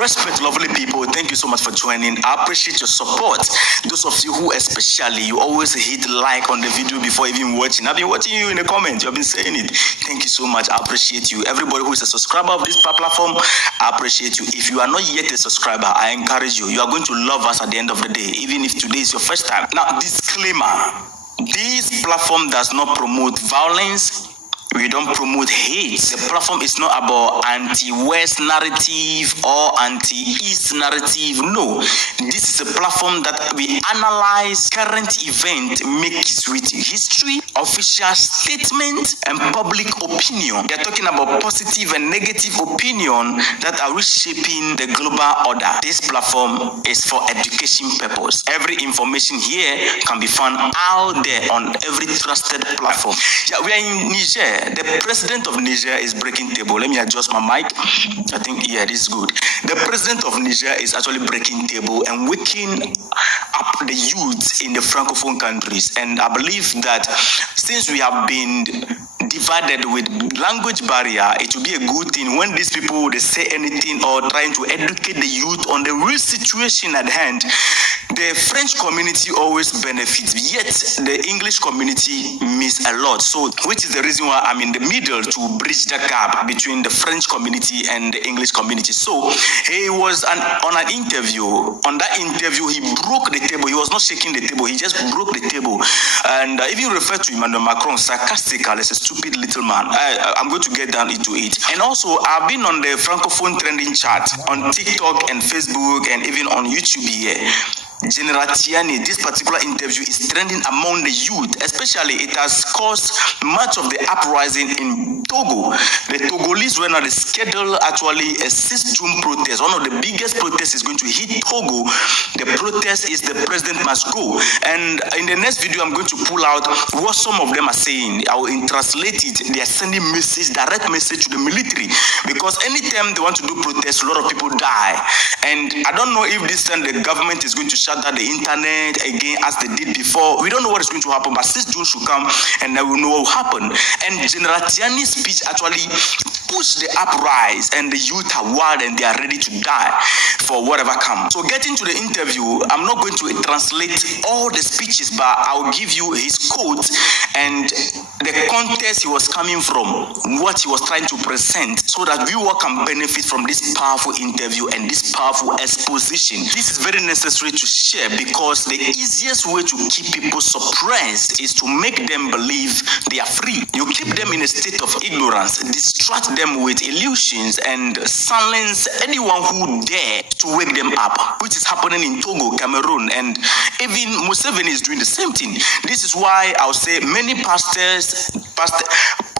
Respect, lovely people. Thank you so much for joining. I appreciate your support. Those of you who especially, you always hit like on the video before even watching. I've been watching you in the comments. You've been saying it. Thank you so much. I appreciate you. Everybody who is a subscriber of this platform, I appreciate you. If you are not yet a subscriber, I encourage you. You are going to love us at the end of the day, even if today is your first time. Now, disclaimer. This platform does not promote violence. We don't promote hate. The platform is not about anti-West narrative or anti-East narrative. No. This is a platform that we analyze current events mixed with history, official statements, and public opinion. We are talking about positive and negative opinion that are reshaping the global order. This platform is for education purpose. Every information here can be found out there on every trusted platform. Yeah, we are in Niger. The president of Niger is breaking table. Let me adjust my mic. I think, yeah, this is good. The president of Niger is actually breaking table and waking up the youth in the Francophone countries. And I believe that since we have been divided with language barrier, it will be a good thing when these people, they say anything or trying to educate the youth on the real situation at hand. The French community always benefits, yet the English community miss a lot. So, which is the reason why I'm in the middle to bridge the gap between the French community and the English community. So, he was on an interview. On that interview, he broke the table. He was not shaking the table. He just broke the table. And even referred to Emmanuel Macron sarcastically as a stupid little man. I'm going to get down into it. And also, I've been on the Francophone trending chart on TikTok and Facebook and even on YouTube here. General Tiani, this particular interview is trending among the youth, especially it has caused much of the uprising in Togo. The Togolese went on the schedule actually a 6th June protest. One of the biggest protests is going to hit Togo. The protest is the president must go. And in the next video, I'm going to pull out what some of them are saying. I will translate it. They are sending direct message to the military, because anytime they want to do protests, a lot of people die. And I don't know if this time the government is going to shut down the internet again as they did before. We don't know what is going to happen, but 6th June should come and then we will know what will happen. And General Tiani's speech actually pushed the uprise, and the youth are wild and they are ready to die for whatever comes. So getting to the interview, I'm not going to translate all the speeches, but I'll give you his quotes and the context he was coming from, what he was trying to present, so that we all can benefit from this powerful interview and this powerful exposition. This is very necessary to share, because the easiest way to keep people suppressed is to make them believe they are free. You keep them in a state of ignorance, distract them with illusions, and silence anyone who dare to wake them up, which is happening in Togo, Cameroon, and even Museveni is doing the same thing. This is why I'll say many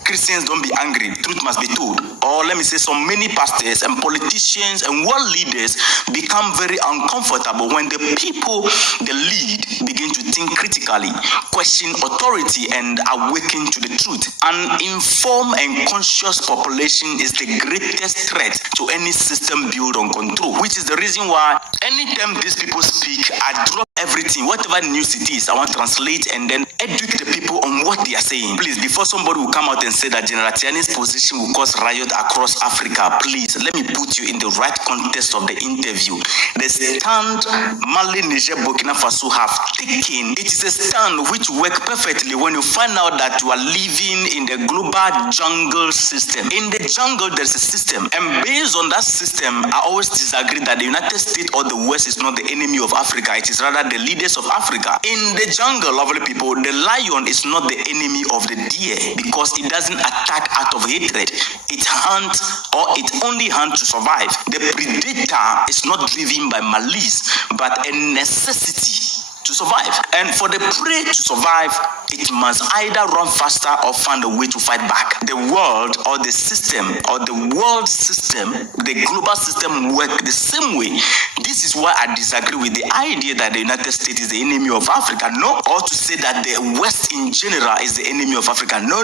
Christians, don't be angry. Truth must be told. Or let me say, so many pastors and politicians and world leaders become very uncomfortable when the people they lead begin to think critically, question authority, and awaken to the truth. An informed and conscious population is the greatest threat to any system built on control, which is the reason why anytime these people speak, I drop everything, whatever news it is, I want to translate and then educate the people on what they are saying. Please, before somebody will come out and say that General Tiani's position will cause riot across Africa, please, let me put you in the right context of the interview. The stand Mali, Niger, Burkina Faso have taken, it is a stand which works perfectly when you find out that you are living in the global jungle system. In the jungle, there's a system, and based on that system, I always disagree that the United States or the West is not the enemy of Africa. It is rather the leaders of Africa. In the jungle, lovely people, the lion is not the enemy of the deer, because it doesn't attack out of hatred. It hunts, or it only hunts to survive. The predator is not driven by malice, but a necessity to survive. And for the prey to survive, it must either run faster or find a way to fight back. The world or the system or the world system, the global system work the same way. This is why I disagree with the idea that the United States is the enemy of Africa. No, or to say that the West in general is the enemy of Africa. No.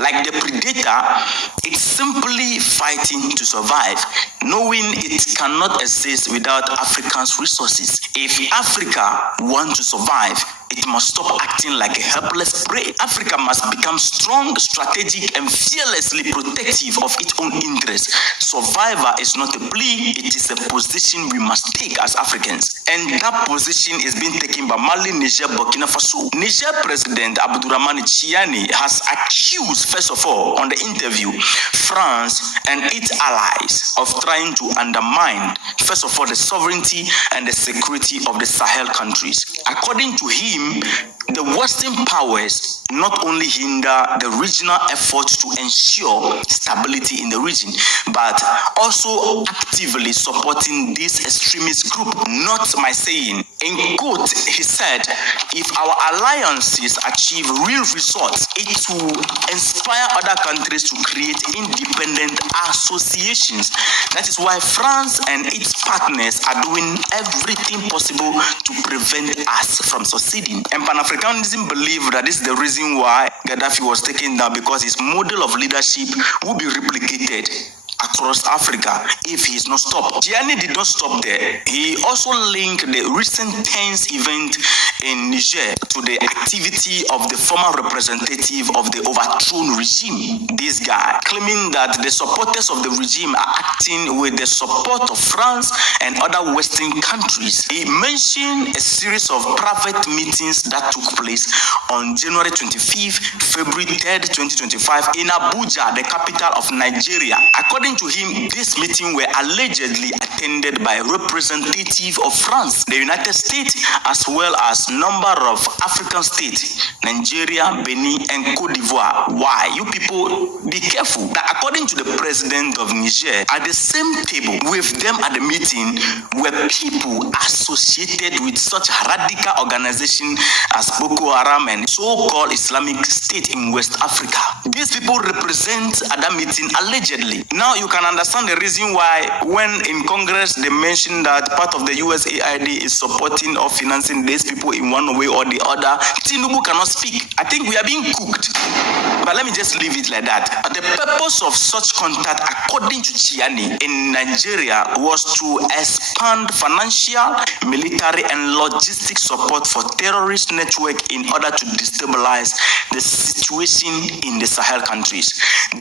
Like the predator, it's simply fighting to survive, knowing it cannot exist without Africans' resources. If Africa wants to survive, It must stop acting like a helpless prey. Africa must become strong, strategic, and fearlessly protective of its own interests. Survival is not a plea, it is a position we must take as Africans. And that position is being taken by Mali, Niger, Burkina Faso. Niger President Abdourahmane Tiani has accused, first of all, on the interview, France and its allies of trying to undermine, first of all, the sovereignty and the security of the Sahel countries. According to him, the Western powers not only hinder the regional efforts to ensure stability in the region, but also actively supporting this extremist group. Not my saying. In quote, he said, if our alliances achieve real results, it will inspire other countries to create independent associations. That is why France and its partners are doing everything possible to prevent us from succeeding. And Pan-Africanism believe that this is the reason why Gaddafi was taken down, because his model of leadership will be replicated across Africa if he is not stopped. Tiani did not stop there. He also linked the recent tense event in Niger to the activity of the former representative of the overthrown regime. This guy claiming that the supporters of the regime are acting with the support of France and other Western countries. He mentioned a series of private meetings that took place on January 25th, February 3rd, 2025 in Abuja, the capital of Nigeria. According to him, this meeting were allegedly attended by representatives of France, the United States, as well as number of African states, Nigeria, Benin, and Cote d'Ivoire. Why? You people, be careful. That according to the president of Niger, at the same table with them at the meeting were people associated with such radical organizations as Boko Haram and so-called Islamic State in West Africa. These people represent at that meeting allegedly. Now you can understand the reason why when in Congress they mentioned that part of the USAID is supporting or financing these people in one way or the other, Tinubu cannot speak. I think we are being cooked. But let me just leave it like that. The purpose of such contact, according to Tiani, in Nigeria was to expand financial, military, and logistic support for terrorist network in order to destabilize the situation in the Sahel countries.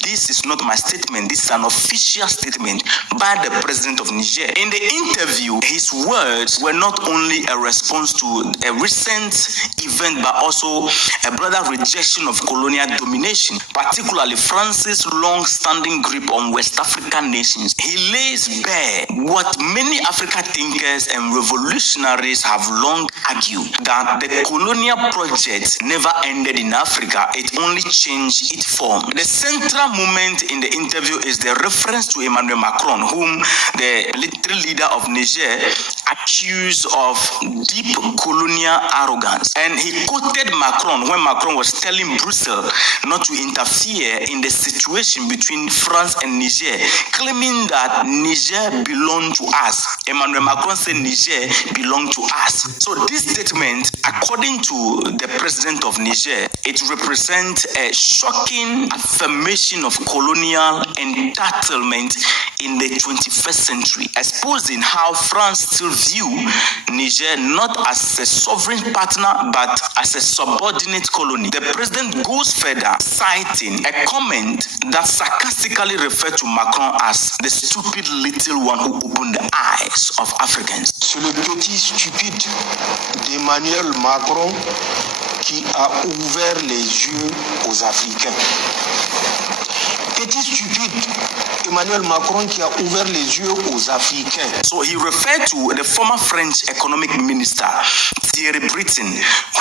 This is not my statement. This is an official statement by the president of Niger. In the interview, his words were not only a response to a recent event, but also a broader rejection of colonial domination, particularly France's long-standing grip on West African nations. He lays bare what many African thinkers and revolutionaries have long argued, that the colonial project never ended in Africa, it only changed its form. The central moment in the interview is the reference to Emmanuel Macron, whom the military leader of Niger accused of deep colonial arrogance. And he quoted Macron when Macron was telling Brussels not to interfere in the situation between France and Niger, claiming that Niger belonged to us. Emmanuel Macron said Niger belonged to us. So this statement, according to the president of Niger, it represents a shocking affirmation of colonial entitlement in the 21st century, exposing how France still view Niger not as a sovereign partner but as a subordinate colony. The president goes further, citing a comment that sarcastically referred to Macron as the stupid little one who opened the eyes of Africans. C'est le petit stupide d'Emmanuel Macron qui a ouvert les yeux aux Africains. Petit stupide Emmanuel Macron qui a ouvert les yeux aux Africains. So he referred to the former French economic minister, Thierry Breton,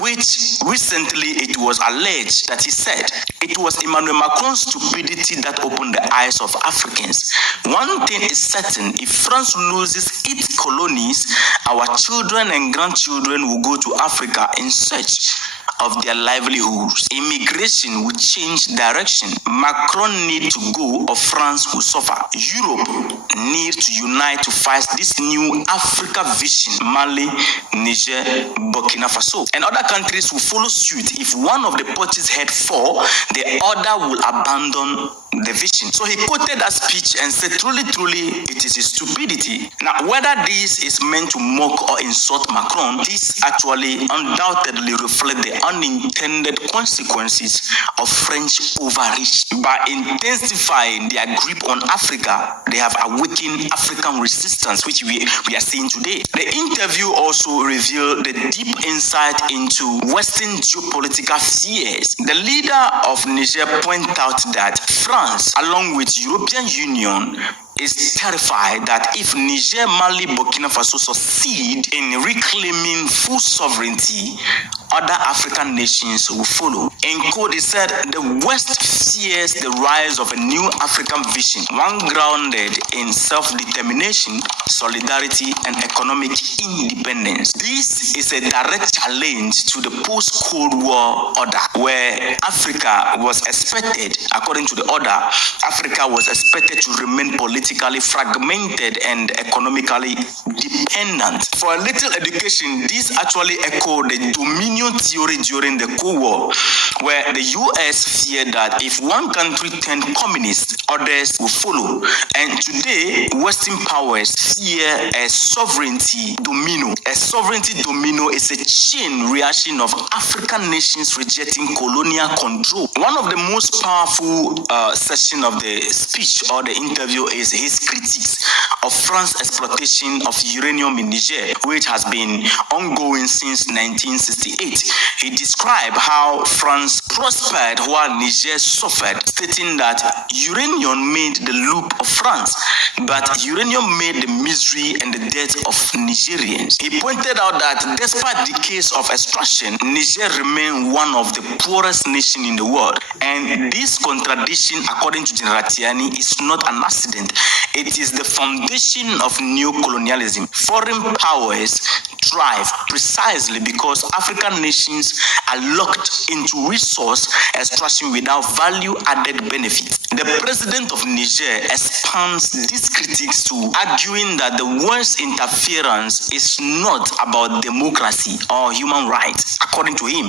which recently it was alleged that he said it was Emmanuel Macron's stupidity that opened the eyes of Africans. One thing is certain, if France loses its colonies, our children and grandchildren will go to Africa in search of their livelihoods. Immigration will change direction. Macron need to go or France will suffer. Europe need to unite to fight this new Africa vision. Mali, Niger, Burkina Faso. And other countries will follow suit. If one of the parties head fall, the other will abandon the vision. So he quoted that speech and said, truly, it is a stupidity. Now, whether this is meant to mock or insult Macron, this actually undoubtedly reflects the unintended consequences of French overreach. By intensifying their grip on Africa, they have awakened African resistance, which we are seeing today. The interview also revealed the deep insight into Western geopolitical fears. The leader of Niger pointed out that France, along with European Union, is terrified that if Niger, Mali, Burkina Faso succeed in reclaiming full sovereignty, other African nations will follow. In quote, he said, the West fears the rise of a new African vision, one grounded in self-determination, solidarity, and economic independence. This is a direct challenge to the post-Cold War order, where Africa was expected, according to the order, Africa was expected to remain politically fragmented and economically dependent. For a little education, this actually echoed the dominion theory during the Cold War, where the US feared that if one country turned communist, others will follow. And today, Western powers fear a sovereignty domino. A sovereignty domino is a chain reaction of African nations rejecting colonial control. One of the most powerful sessions of the speech or the interview is his critiques of France's exploitation of uranium in Niger, which has been ongoing since 1968. He described how France prospered while Niger suffered, stating that uranium made the loop of France, but uranium made the misery and the death of Nigerians. He pointed out that despite decades of extraction, Niger remained one of the poorest nations in the world. And this contradiction, according to General Tiani, is not an accident. It is the foundation of neo-colonialism. Foreign powers thrive precisely because African nations are locked into resource extraction without value-added benefits. The president of Niger expands these critics to arguing that the worst interference is not about democracy or human rights, according to him,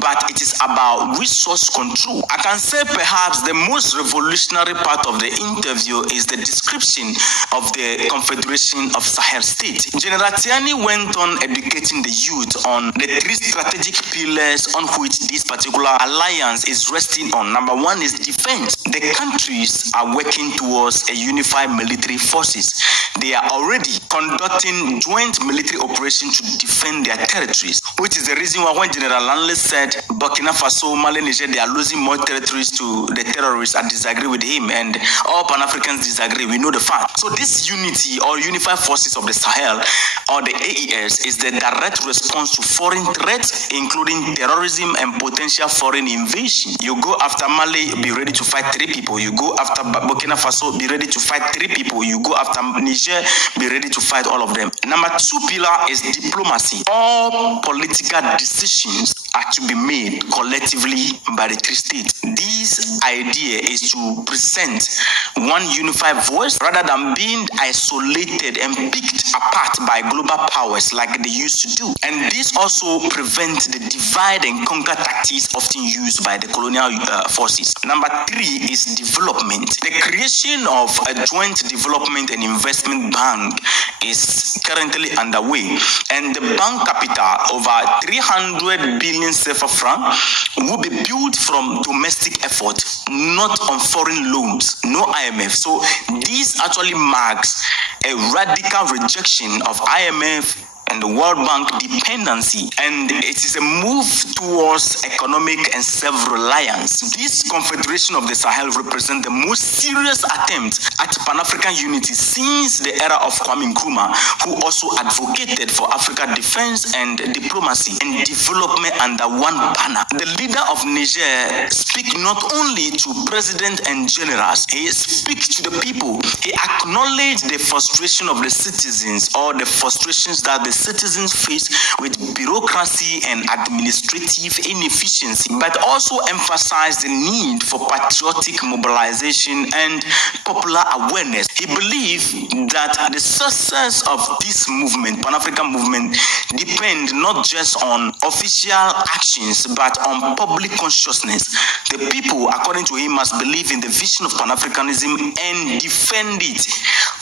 but it is about resource control. I can say perhaps the most revolutionary part of the interview is the description of the Confederation of Sahel States. General Tiani went on educating the youth on the three strategic pillars on which this particular alliance is resting on. Number one is defense. The countries are working towards a unified military forces. They are already conducting joint military operations to defend their territories, which is the reason why when General Lanley said Burkina Faso, Mali, Niger, they are losing more territories to the terrorists, I disagree with him, and all Pan-Africans disagree. We know the fact. So this unity or unified forces of the Sahel or the AES is the direct response to foreign threats, including terrorism and potential foreign invasion. You go after Mali, be ready to fight 3 people. You go after Burkina Faso, be ready to fight 3 people. You go after Niger, be ready to fight all of them. Number 2 pillar is diplomacy. All political decisions are to be made collectively by the 3 states. This idea is to present one unified voice rather than being isolated and picked apart by global powers like they used to do. And this also prevents the divide and conquer tactics often used by the colonial forces. Number 3 is development. The creation of a joint development and investment bank is currently underway, and the bank capital, over 300 billion CFA francs, will be built from domestic effort, not on foreign loans, no IMF. So this actually marks a radical rejection of IMF and the World Bank dependency, and it is a move towards economic and self-reliance. This Confederation of the Sahel represents the most serious attempt at Pan-African unity since the era of Kwame Nkrumah, who also advocated for African defense and diplomacy and development under one banner. The leader of Niger speaks not only to president and generals, he speaks to the people. He acknowledged the frustration of the citizens or the frustrations that the citizens face with bureaucracy and administrative inefficiency, but also emphasized the need for patriotic mobilization and popular awareness. He believed that the success of this movement, Pan-African movement, depend not just on official actions but on public consciousness. The people, according to him, must believe in the vision of Pan-Africanism and defend it,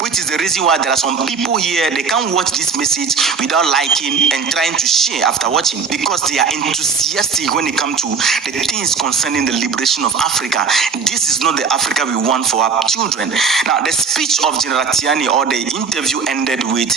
which is the reason why there are some people here, they can't watch this message without liking and trying to share after watching, because they are enthusiastic when it comes to the things concerning the liberation of Africa. This is not the Africa we want for our children. Now, the speech of General Tiani, or the interview, ended with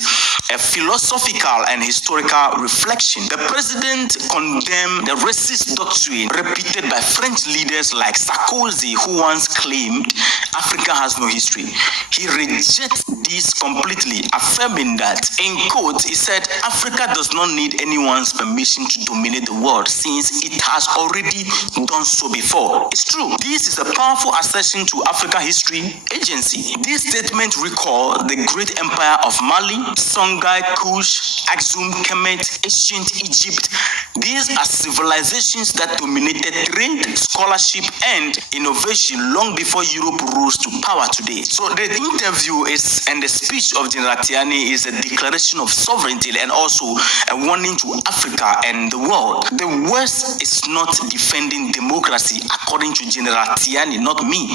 a philosophical and historical reflection. The president condemned the racist doctrine repeated by French leaders like Sarkozy, who once claimed Africa has no history. He rejects this completely, affirming that, in quote, he said, Africa does not need anyone's permission to dominate the world, since it has already done so before. It's true. This is a powerful assertion to Africa History Agency. This statement recalls the great empire of Mali, Songhai, Kush, Axum, Kemet, ancient Egypt. These are civilizations that dominated trade, scholarship, and innovation long before Europe rose to power today. So the interview and the speech of General Tiani is a declaration of sovereignty and also a warning to Africa and the world. The West is not defending democracy, according to General Tiani, not me.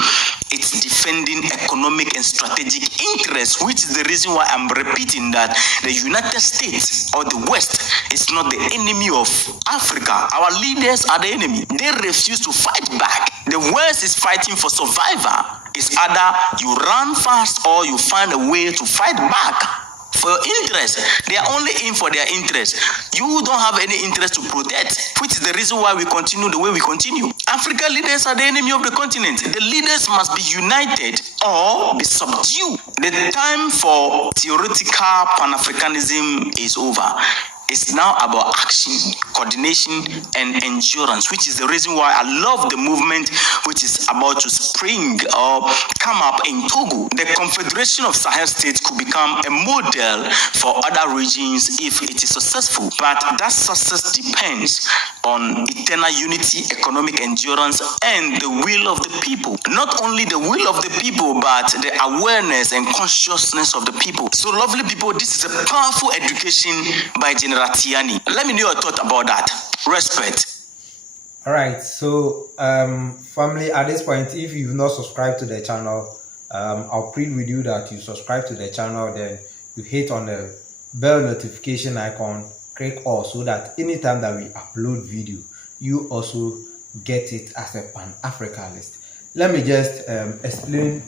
It's defending economic and strategic interests, which is the reason why I'm repeating that the United States or the West is not the enemy of Africa. Our leaders are the enemy. They refuse to fight back. The West is fighting for survival. It's either you run fast or you find a way to fight back for your interest. They are only in for their interest. You don't have any interest to protect, which is the reason why we continue the way we continue. African leaders are the enemy of the continent. The leaders must be united or be subdued. The time for theoretical Pan-Africanism is over. It's now about action, coordination, and endurance, which is the reason why I love the movement which is about to spring or come up in Togo. The Confederation of Sahel States could become a model for other regions if it is successful. But that success depends on eternal unity, economic endurance, and the will of the people. Not only the will of the people, but the awareness and consciousness of the people. So, lovely people, this is a powerful education by General Tiani. Let me know your thought about that. Respect. All right, so family, at this point, if you've not subscribed to the channel, I'll plead with you that you subscribe to the channel, then you hit on the bell notification icon, click all, so that anytime that we upload video, you also get it as a Pan-Africanist. Let me just explain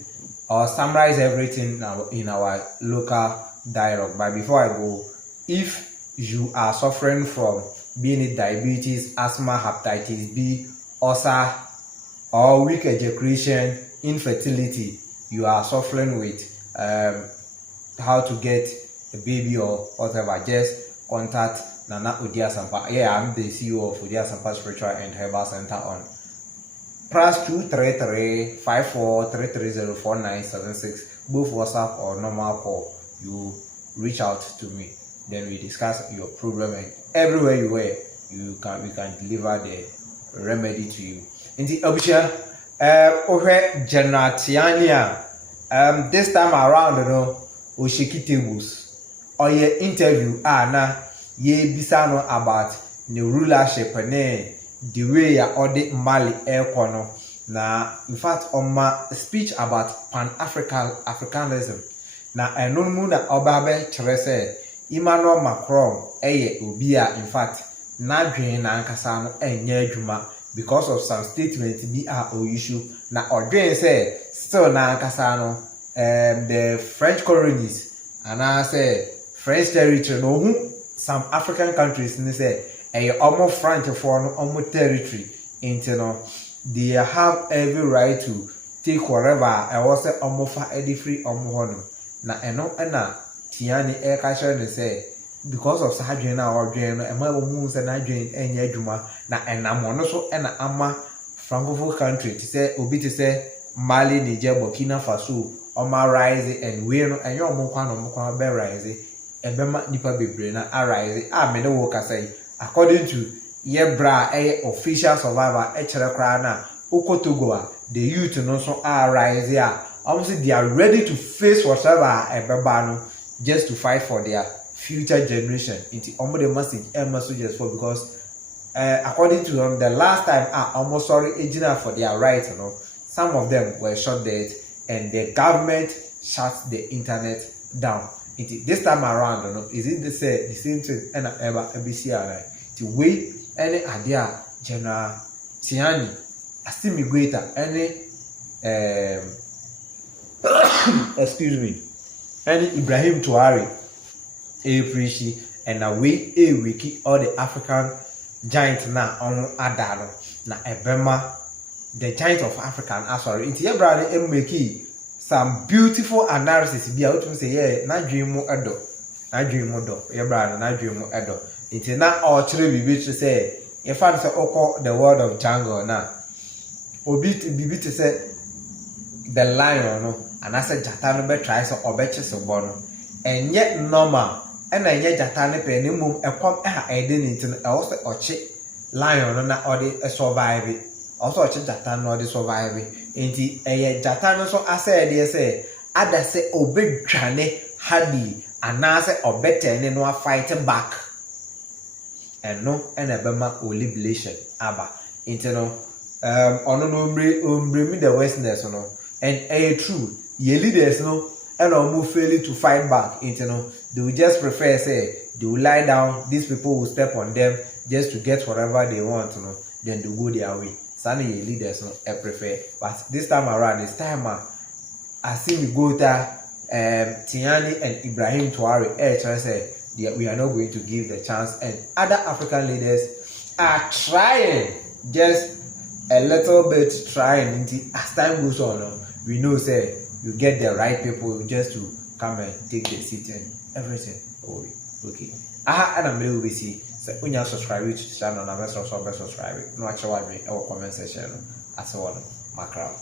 or summarize everything in our local dialogue. But before I go, if you are suffering from being it diabetes, asthma, hepatitis B, ulcer, or weak ejaculation, infertility, you are suffering with how to get a baby or whatever, just contact Nana Odiasampa. Yeah, I'm the CEO of Odiasampa Spiritual and Herbal Center on +233 54 4976, both WhatsApp or normal call. You reach out to me. Then we discuss your problem, and everywhere you were, we can deliver the remedy to you. In the option, General Tiani, this time around, you know, Oshiki tables or your interview, na ye bisano about the rulership and the way ya ode Mali aircono. Na in fact, on my speech about Pan-Africanism, na enunmuna obabe chrese. Emmanuel macron obia, in fact, na dwen na ankasa no enye adwuma because of some statements bi a issue na odwen say still na ankasa no the French colonies and I say French territory no hu some African countries ni say almost French for no almost territory into no they have every right to take whatever I was say almost free na eno na Tiani Eka say because of Sadrian or Jane, and my moons and I drain any adjuma, na and I'm also an ama Francophone country to say, Obi to say Mali, Niger, Burkina Faso, Oma Rise, and we and your Mokano Mokana Bear Rise, ebema nipa bebre na arise me ne wo kasa yi according to yebra official survivor chere kra na Togo a the youth no so arise almost they are ready to face whatever ebeba no just to fight for their future generation into the message just for because according to them the last time almost sorry agent for their rights, you know, some of them were shot dead and the government shut the internet down. This time around, you know, is it the same thing and ever ABCR to wait any idea General Tiani Asimi Greater any excuse me, any Ibrahim Touare Prishi and away wiki all the African giant na on Adano na Ebema the giant of African sorry into your brother make some beautiful analysis be out to say yeah na dream mo edo your brother na dream mo edo into na all three be to say if I say oko the world of jungle na obi bibi to say the lion no and I said jata no be try so obeche so bono and yet normal and I yet jata ne pe ni mum ekom identity no also oche lion no na odi survive also oche jata no odi survive enti jata no so asa dey say ada say obedwane hadi anase obetene no fight back and no and ebema liberation aba enti no ono no ombre mi the westerners no and true ye leaders no and move failing to fight back into no they will just prefer say they will lie down, these people will step on them just to get whatever they want, you know, then they go their way. Sunny ye leaders no I prefer, but this time around this time I see me go there Tiani and Ibrahim Touare try say we are not going to give the chance, and other African leaders are trying just a little bit trying as time goes on. We know say you get the right people just to come and take the seat and everything. Okay. And I'm really busy. So when you subscribe to the channel, I'm subscribe. No actually, our comment section as well. Macron.